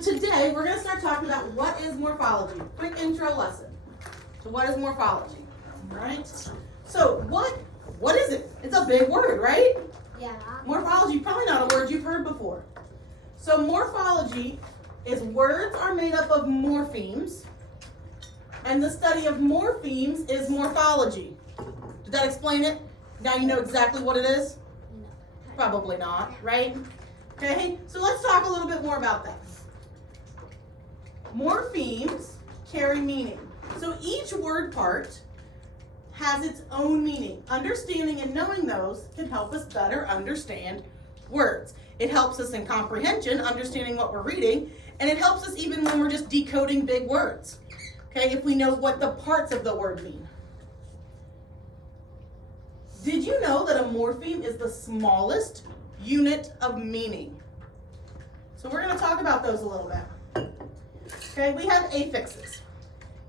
today we're going to start talking about what is morphology. Quick intro lesson. So what is morphology? All right. So what is it? It's a big word, right? Yeah. Morphology, probably not a word you've heard before. So morphology is words are made up of morphemes, and the study of morphemes is morphology. Did that explain it? Now you know exactly what it is? No. Probably not, right? Okay, so let's talk a little bit more about that. Morphemes carry meaning. So each word part has its own meaning. Understanding and knowing those can help us better understand words. It helps us in comprehension, understanding what we're reading, and it helps us even when we're just decoding big words. Okay, if we know what the parts of the word mean. Did you know that a morpheme is the smallest unit of meaning? So we're going to talk about those a little bit. Okay, we have affixes.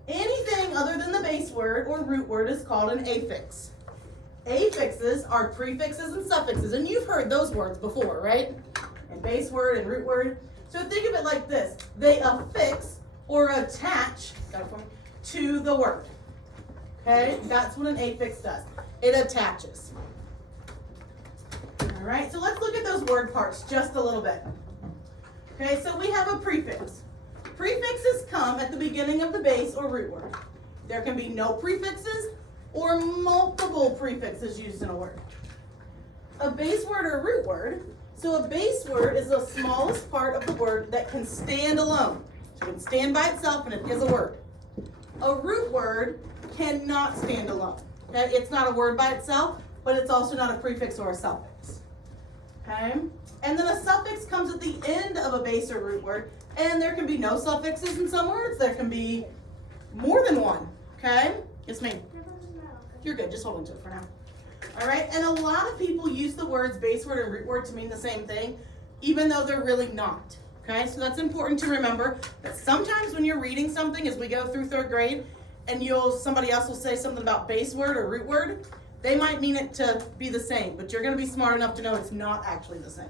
Anything other than the base word or root word is called an affix. Affixes are prefixes and suffixes, and you've heard those words before, right? And base word and root word. So think of it like this. They affix or attach to the word. Okay, that's what an affix does. It attaches. All right, so let's look at those word parts just a little bit. Okay, so we have a prefix. Prefixes come at the beginning of the base or root word. There can be no prefixes or multiple prefixes used in a word. A base word or root word, so a base word is the smallest part of the word that can stand alone. So it can stand by itself and it is a word. A root word cannot stand alone. Okay? It's not a word by itself, but it's also not a prefix or a suffix. Okay? And then a suffix comes at the end of a base or root word, and there can be no suffixes in some words. There can be more than one. Okay? Yes, ma'am. You're good. Just hold on to it for now. All right? And a lot of people use the words base word and root word to mean the same thing, even though they're really not. Okay? So that's important to remember that sometimes when you're reading something as we go through third grade, and somebody else will say something about base word or root word, they might mean it to be the same, but you're going to be smart enough to know it's not actually the same.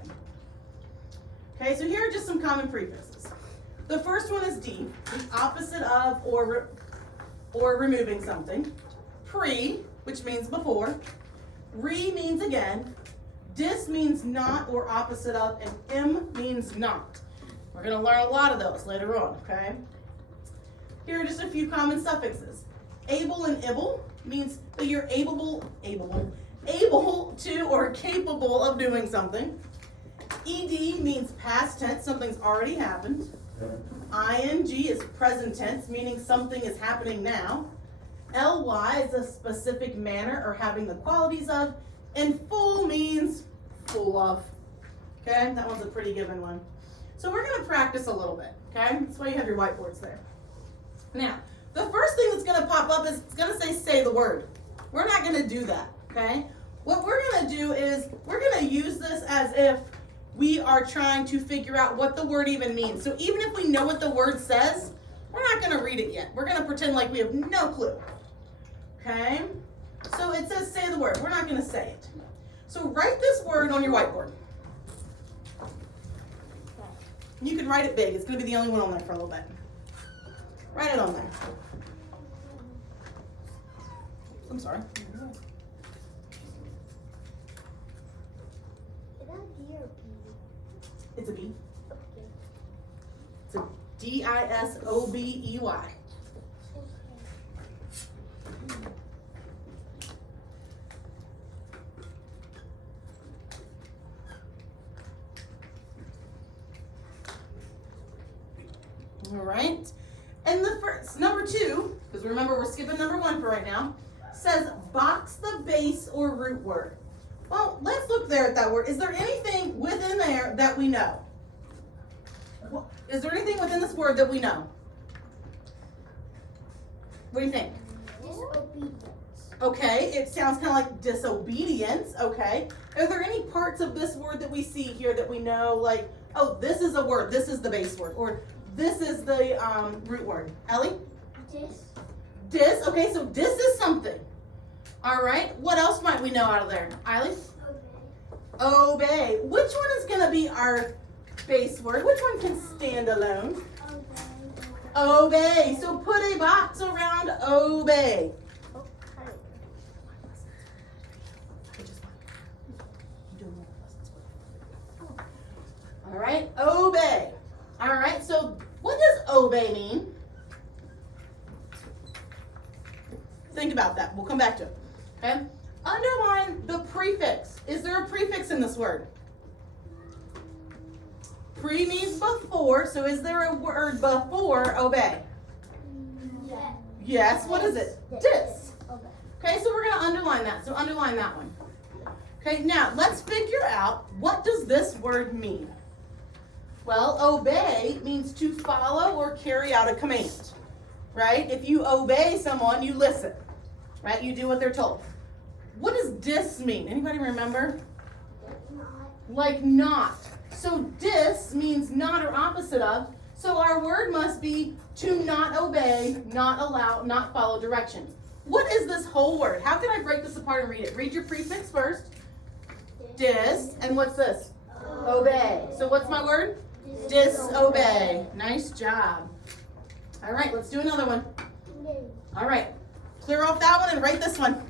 Okay, so here are just some common prefixes. The first one is de, the opposite of or removing something. Pre, which means before. Re means again. Dis means not or opposite of, and im means not. We're going to learn a lot of those later on, okay? Here are just a few common suffixes. Able and able means that you're able to or capable of doing something. Ed means past tense, something's already happened. Ing is present tense, meaning something is happening now. Ly is a specific manner or having the qualities of. And full means full of. Okay, that one's a pretty given one. So we're going to practice a little bit, okay? That's why you have your whiteboards there. Now, the first thing that's going to pop up is it's going to say the word. We're not going to do that, okay? What we're going to do is we're going to use this as if we are trying to figure out what the word even means. So even if we know what the word says, we're not going to read it yet. We're going to pretend like we have no clue, okay? So it says say the word. We're not going to say it. So write this word on your whiteboard. You can write it big. It's going to be the only one on there for a little bit. Write it on there. I'm sorry. Is that D or B? It's a B. Okay. It's a Disobey. All right. And the first, number 2, because remember we're skipping number 1 for right now, says box the base or root word. Well, let's look there at that word. Is there anything within there that we know? Is there anything within this word that we know? What do you think? Disobedience. Okay, it sounds kind of like disobedience. Okay. Are there any parts of this word that we see here that we know, like, oh, this is a word, this is the base word, or this is the root word? Ellie? Dis. Okay, so dis is something. All right. What else might we know out of there? Eiley? Obey. Obey. Which one is going to be our base word. Which one can stand alone? Obey. Obey. So put a box around obey. All right, obey. All right, so what does obey mean? Think about that. We'll come back to it. Okay? Underline the prefix. Is there a prefix in this word? Pre means before, so is there a word before obey? Yes. Yes, what is it? Dis. Obey. Okay, so we're going to underline that. So underline that one. Okay, now let's figure out, what does this word mean? Well, obey means to follow or carry out a command, right? If you obey someone, you listen, right? You do what they're told. What does dis mean? Anybody remember? Like not. So dis means not or opposite of. So our word must be to not obey, not allow, not follow directions. What is this whole word? How can I break this apart and read it? Read your prefix first. Dis. And what's this? Obey. So what's my word? Disobey. Nice job. All right, let's do another one. All right, clear off that one and write this one.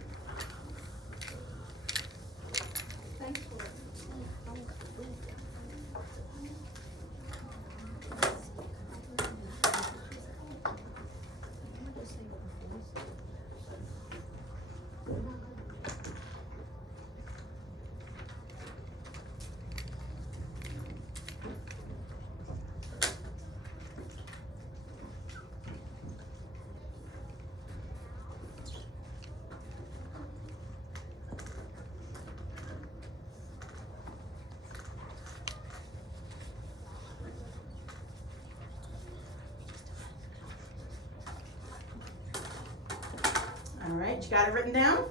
All right, you got it written down?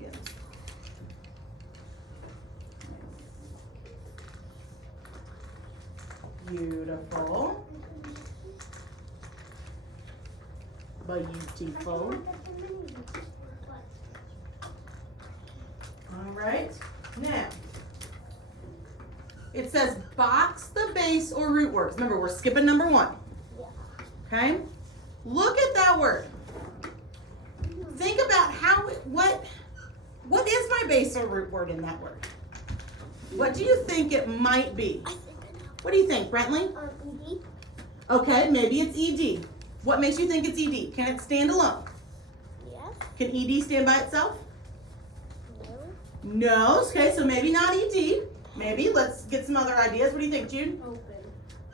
Yeah. Beautiful. Beautiful. All right, now, it says box the base or root words. Remember, we're skipping number 1. Okay? Look at that word. Think about what is my base or root word in that word? What do you think it might be? What do you think, Brentley? ED. Okay, maybe it's ED. What makes you think it's ED? Can it stand alone? Yes. Can ED stand by itself? No. No. Okay, so maybe not ED. Maybe. Let's get some other ideas. What do you think, Jude? Open.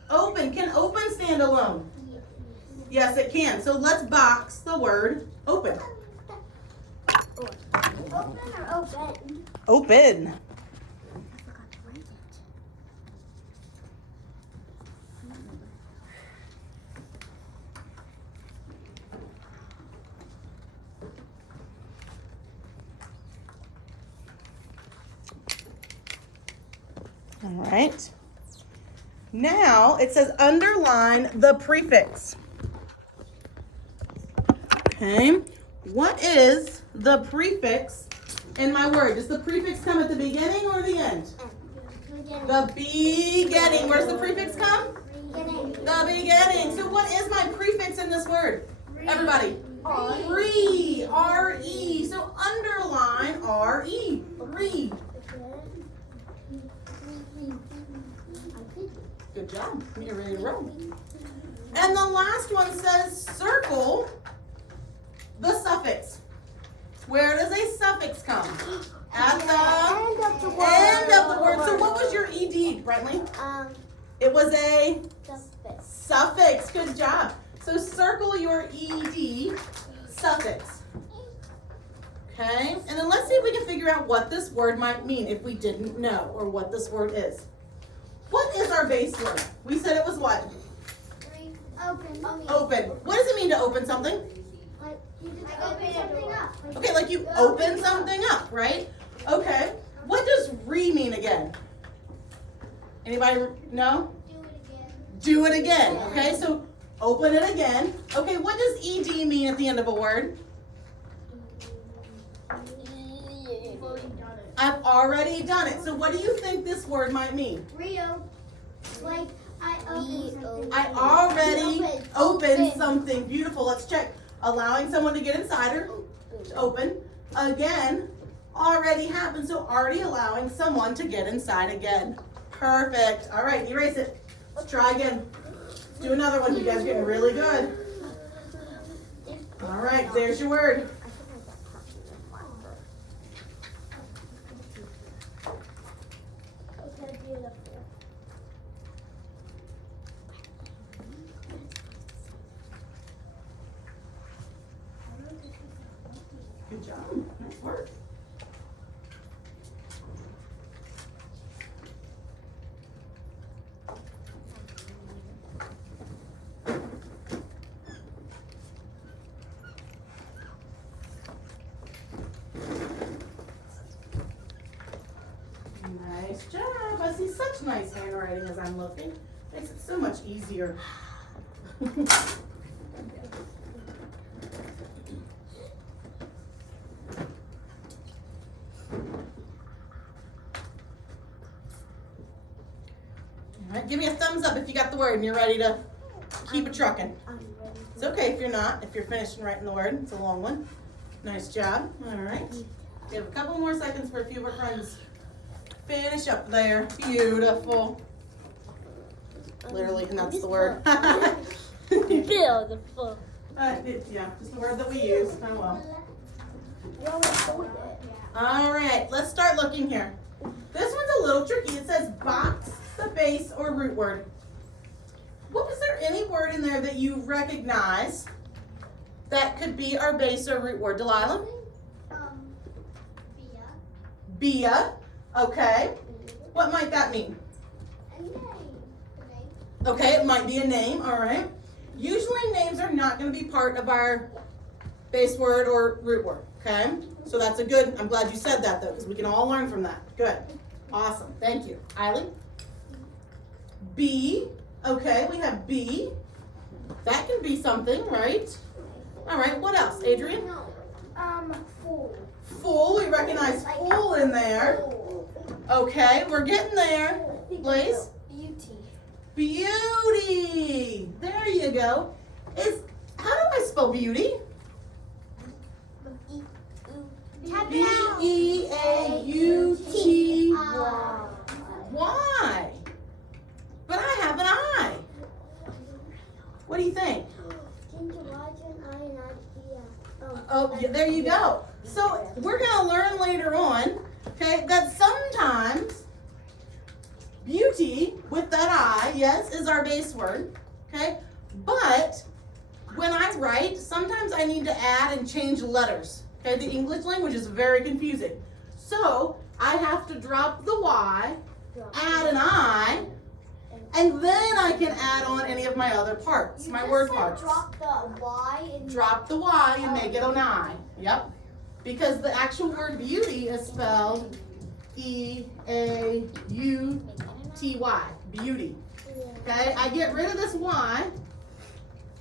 Open. Can open stand alone? Yes, it can. So let's box the word open. Open or open? Open. All right. Now it says underline the prefix. Okay. What is the prefix in my word? Does the prefix come at the beginning or the end? The beginning. Where's the prefix come? The beginning. So what is my prefix in this word? Everybody. Re. R-E. So underline R-E. Re. Good job. You're ready to roll. And the last one says circle the suffix. Where does a suffix come? At the End of the word. end of the word. So what was your ED, Brentley? It was a Suffix. suffix. Good job. So circle your ED suffix. Okay? And then let's see if we can figure out what this word might mean if we didn't know, or what this word is. What is our base word? We said it was what? Open. Open. What does it mean to open something? Like you just open something up. Okay, like you open something up, right? Okay. What does re mean again? Anybody know? Do it again. Do it again. Okay, so open it again. Okay, what does ed mean at the end of a word? I've already done it. So what do you think this word might mean? Like I opened something. I already opened something. Beautiful. Let's check. Allowing someone to get inside or to open. Again, already happened. So already allowing someone to get inside again. Perfect. All right, erase it. Let's try again. Do another one. You guys are getting really good. All right, there's your word. Okay, beautiful. Good job. Nice work. Nice job. I see such nice handwriting as I'm looking. Makes it so much easier. All right, give me a thumbs up if you got the word and you're ready to keep it trucking. I'm ready. It's okay if you're not, if you're finishing writing the word. It's a long one. Nice job. All right. We have a couple more seconds for a few of our friends. Finish up there. Beautiful. Literally, and that's the word. Beautiful. Yeah, just the word that we use. Oh well. You always hold it. All right, let's start looking here. This one's a little tricky. It says box, the base, or root word. What is there any word in there that you recognize that could be our base or root word? Delilah? Bia. Bia. Okay. What might that mean? A name. Okay, it might be a name. All right. Usually names are not going to be part of our base word or root word. Okay. So that's a good, I'm glad you said that though, because we can all learn from that. Good. Awesome. Thank you. Eileen? B. Okay, we have B. That can be something, right? All right, what else? Adrian? Full. Full. We recognize full in there. Okay, we're getting there. Blaze? Beauty. Beauty. There you go. How do I spell beauty? B-E-A-U-T. Why? But I have an I. What do you think? Oh, yeah, there you go. So we're going to learn later on, okay, that sometimes beauty with that I, yes, is our base word, okay? But when I write, sometimes I need to add and change letters, okay? The English language is very confusing. So I have to drop the Y, add an I, and then I can add on any of my other parts, my word parts. Drop the Y and Drop the Y and make it an I. Yep. Because the actual word beauty is spelled E-A-U-T-Y. Beauty. Okay, I get rid of this Y,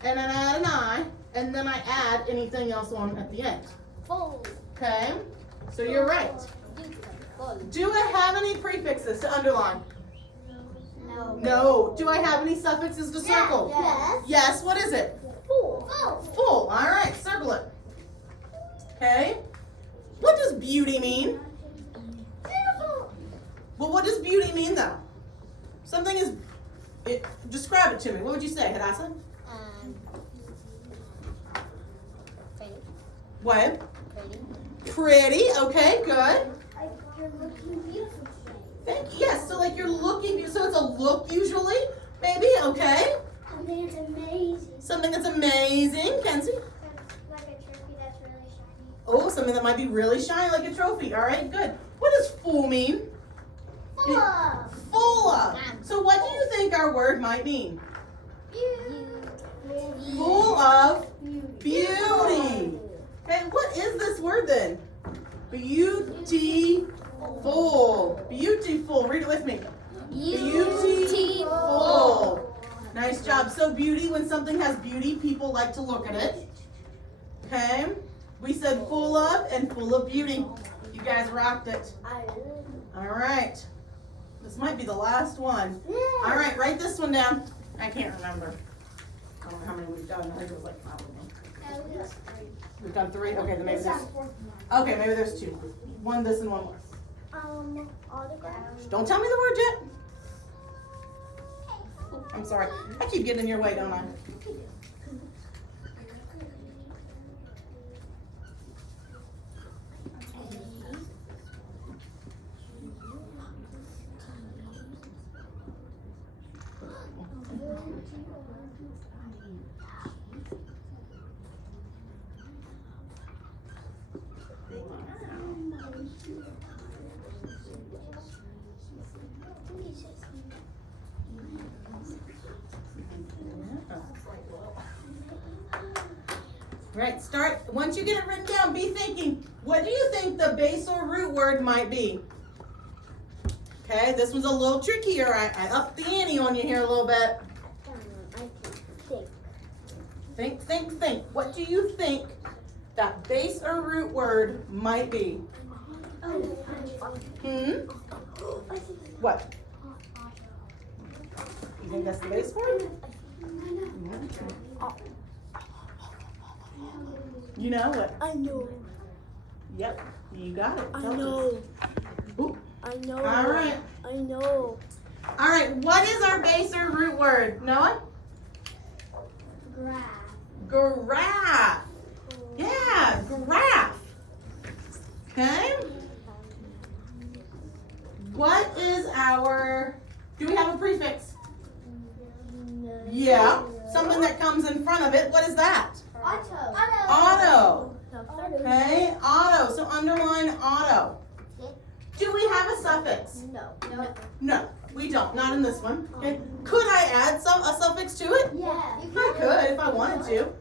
and then I add an I, and then I add anything else on at the end. full. Okay, so you're right. Do I have any prefixes to underline? No. No. Do I have any suffixes to circle? Yes. Yes, what is it? Full. Full. All right, circle it. Okay. What does beauty mean? Beautiful. Well, what does beauty mean, though? Something is... describe it to me. What would you say, Hadassah? Pretty. What? Pretty. Pretty. Okay, good. You're looking beautiful today. Thank you. Yes, so like you're looking... So it's a look, usually. Maybe, okay. Something that's amazing. Something that's amazing. Kenzie? Like a trophy that's really shiny. Oh, something that might be really shiny, like a trophy. All right, good. What does full mean? Full of. Full of. So what do you think our word might mean? Full of beauty. Okay, what is this word then? Beautiful. Beautiful. Read it with me. Beautiful. Nice job. So beauty, when something has beauty, people like to look at it. Okay? We said full of and full of beauty. You guys rocked it. All right. This might be the last one. All right, write this one down. I can't remember. I don't know how many we've done. I think it was like 5 of them. We've done 3? Okay, then maybe there's 2. One this and one more. Autograph. Don't tell me the word yet. I'm sorry. I keep getting in your way, don't I? Right, start, once you get it written down, be thinking, what do you think the base or root word might be? Okay, this one's a little trickier. I upped the ante on you here a little bit. Think. What do you think that base or root word might be? What? You think that's the base word? You know what? I know. Yep, you got it. I know. Ooh. I know. All right. I know. All right, what is our base or root word? Noah? Graph. Graph. Yeah, graph. Okay. What is our, do we have a prefix? Yeah, something that comes in front of it. What is that? Auto. Okay, auto. So underline auto. Do we have a suffix? No, we don't. Not in this one. Okay. Could I add a suffix to it? Yeah. I could if I wanted to.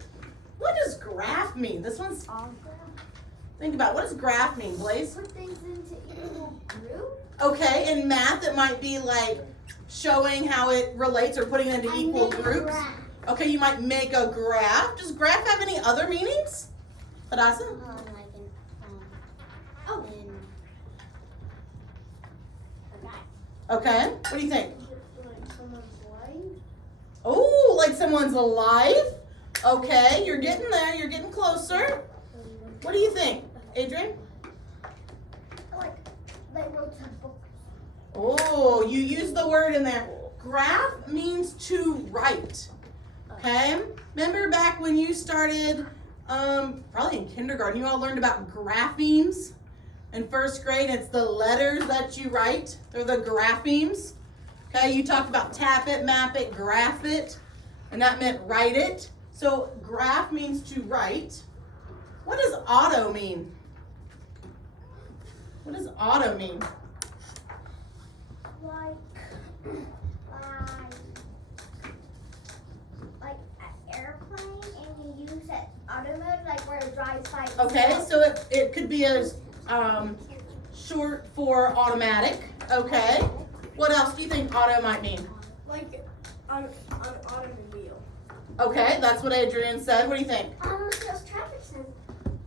What does graph mean? This one's, think about, what does graph mean, Blaze? Put things into equal group. Okay, in math it might be like showing how it relates or putting it into equal groups. Okay, you might make a graph. Does graph have any other meanings? Hadassah? Okay, what do you think? Oh, like someone's alive? Okay, you're getting there. You're getting closer. What do you think, Adrian? Like wrote some book. Oh, you used the word in there. Graph means to write. Okay? Remember back when you started, probably in kindergarten, you all learned about graphemes? In first grade, it's the letters that you write. They're the graphemes. Okay, you talked about tap it, map it, graph it, and that meant write it. So graph means to write. What does auto mean? What does auto mean? Like an airplane, and you use it auto mode, like where it drives by itself. Okay, so it could be as short for automatic. Okay. What else do you think auto might mean? Like an automobile. Okay, that's what Adrian said. What do you think? Just traffic signal.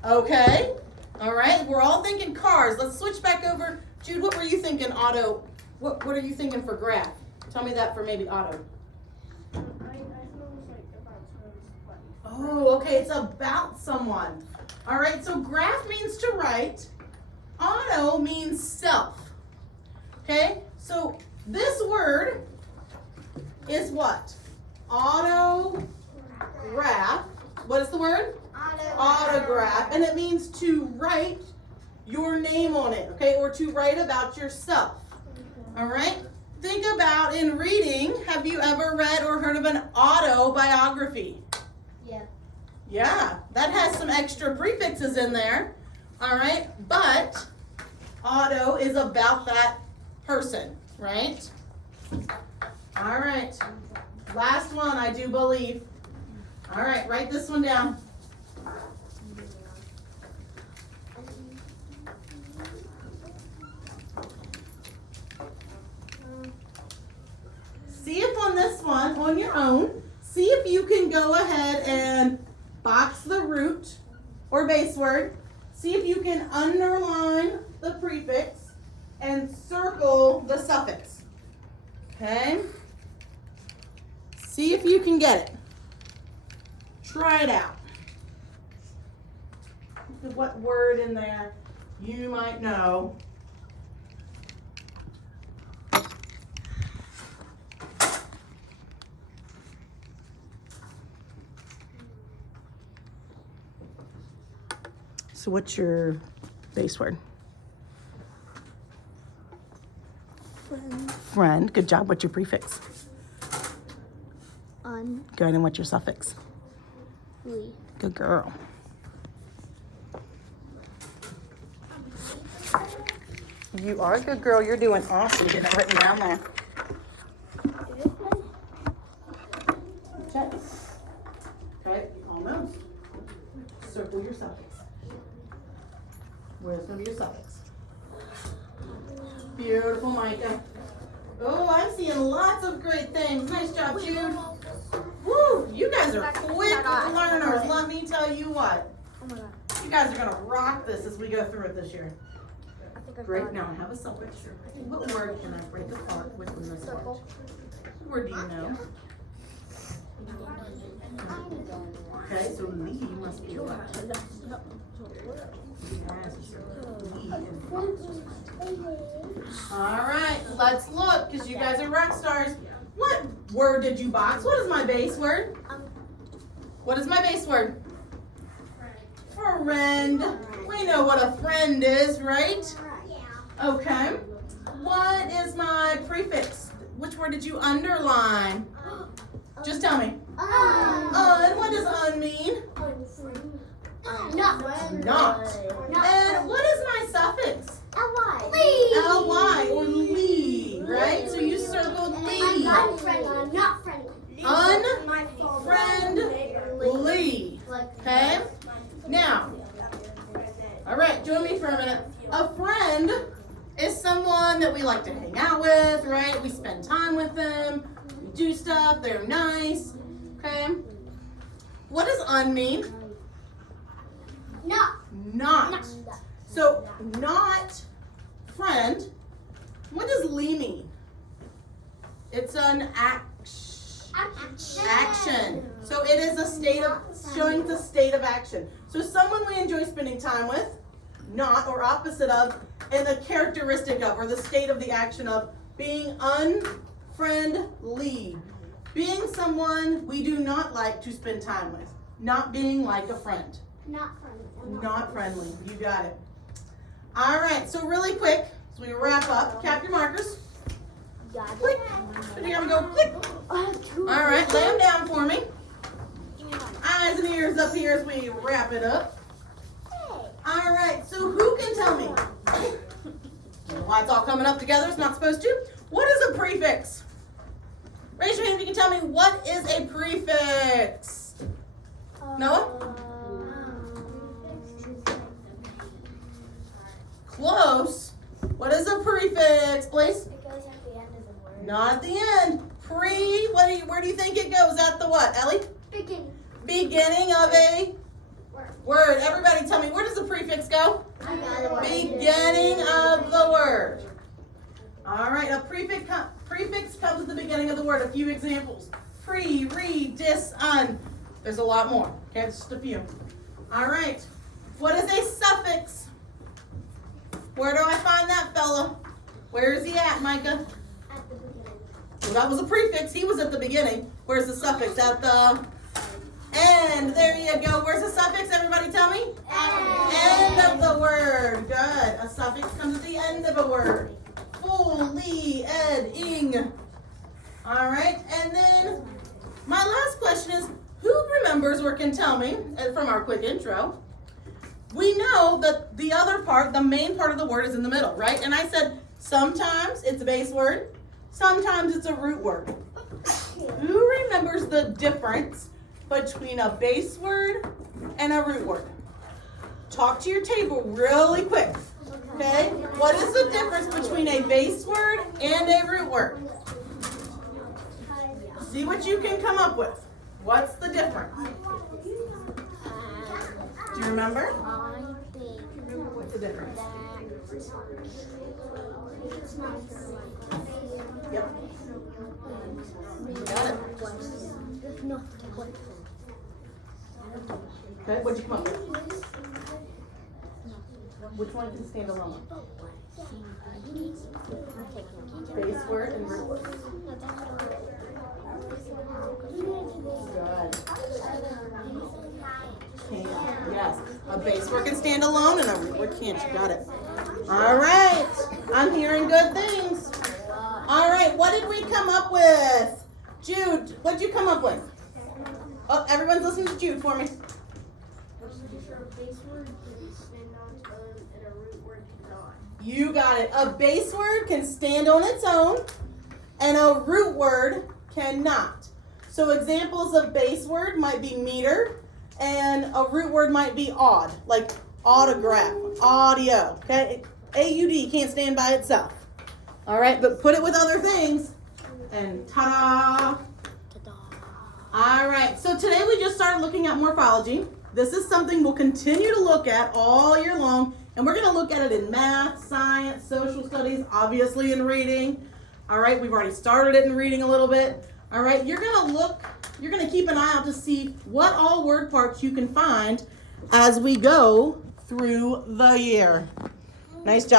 Okay. All right. We're all thinking cars. Let's switch back over. Jude, what were you thinking auto? What are you thinking for graph? Tell me that for maybe auto. I thought it was like about somebody. Oh, okay. It's about someone. All right. So graph means to write. Auto means self. Okay. So this word is what? Autograph. What is the word? Autograph. And it means to write your name on it, okay? Or to write about yourself. All right? Think about in reading, have you ever read or heard of an autobiography? Yeah. Yeah, that has some extra prefixes in there. All right? But auto is about that person, right? All right. Last one, I do believe. All right, write this one down. See if on this one, on your own, see if you can go ahead and box the root or base word. See if you can underline the prefix and circle the suffix. Okay? See if you can get it. Try it out. Look at what word in there you might know. So what's your base word? Friend. Friend. Good job. What's your prefix? Un. Good. And what's your suffix? We. Good girl. You are a good girl. You're doing awesome. Getting it written down there. Check. Okay, almost. Circle your suffix. Where's going to be your suffix? Beautiful, Micah. Oh, I'm seeing lots of great things. Nice job, Jude. Woo, you guys are quick learners. Let me tell you what. Oh my god. You guys are going to rock this as we go through it this year. I think I've Great. got it. Now I have a suffix. What word can I break apart within this word? Circle. What word do you know? Okay, so Lee must be what? All right, let's look because you guys are rock stars. What word did you box? What is my base word? What is my base word? Friend. We know what a friend is, right? Okay. What is my prefix? Which word did you underline? Just tell me. And what does un mean? Not. Not. And what is my suffix? L-Y. L-Y or Lee, right? So you circled Lee. I'm not friendly. Unfriendly. Okay? Now, all right, join me for a minute. A friend is someone that we like to hang out with, right? We spend time with them. We do stuff. They're nice. Okay? What does un mean? Not. So, not friend. What does Lee mean? It's an action. So it is a state of, showing the state of action. So someone we enjoy spending time with, not or opposite of, and the characteristic of, or the state of the action of, being unfriendly. Being someone we do not like to spend time with. Not being like a friend. Not friendly. You got it. All right, so really quick, as we wrap up, cap your markers. Click. Here we go. Click. All right, lay them down for me. Eyes and ears up here as we wrap it up. All right, so who can tell me? Why it's all coming up together, it's not supposed to. What is a prefix? Raise your hand if you can tell me what is a prefix. Noah? Close. What is a prefix, please? It goes at the end of the word. Not at the end. Where do you think it goes? At the what, Ellie? Beginning. Beginning of a word. Everybody tell me, where does the prefix go? Beginning of the word. All right, a prefix comes at the beginning of the word. A few examples. Pre, re, dis, un. There's a lot more. Okay, just a few. All right. What is a suffix? Where do I find that fella? Where is he at, Micah? At the beginning. Well, that was a prefix. He was at the beginning. Where's the suffix? At the end. There you go. Where's the suffix? Everybody tell me. End of the word. Good. A suffix comes at the end of a word. Full, ly, ed, ing. All right. And then my last question is, who remembers or can tell me, from our quick intro, we know that the other part, the main part of the word is in the middle, right? And I said sometimes it's a base word, sometimes it's a root word. Who remembers the difference between a base word and a root word? Talk to your table really quick, okay? What is the difference between a base word and a root word? See what you can come up with. What's the difference? Do you remember? What's the difference? Yep. Got it. Okay, what'd you come up with? Which one can stand alone? Base word and root word. Good. Can, yes. A base word can stand alone and a root word can't. You got it. All right. I'm hearing good things. All right. What did we come up with? Jude, what did you come up with? Oh, everyone's listening to Jude for me. You got it. A base word can stand on its own and a root word cannot. So examples of base word might be meter and a root word might be odd, like autograph, audio. Okay? AUD can't stand by itself. All right, but put it with other things and ta-da. All right, so today we just started looking at morphology. This is something we'll continue to look at all year long, and we're going to look at it in math, science, social studies, obviously in reading. All right, we've already started it in reading a little bit. All right, you're going to keep an eye out to see what all word parts you can find as we go through the year. Nice job.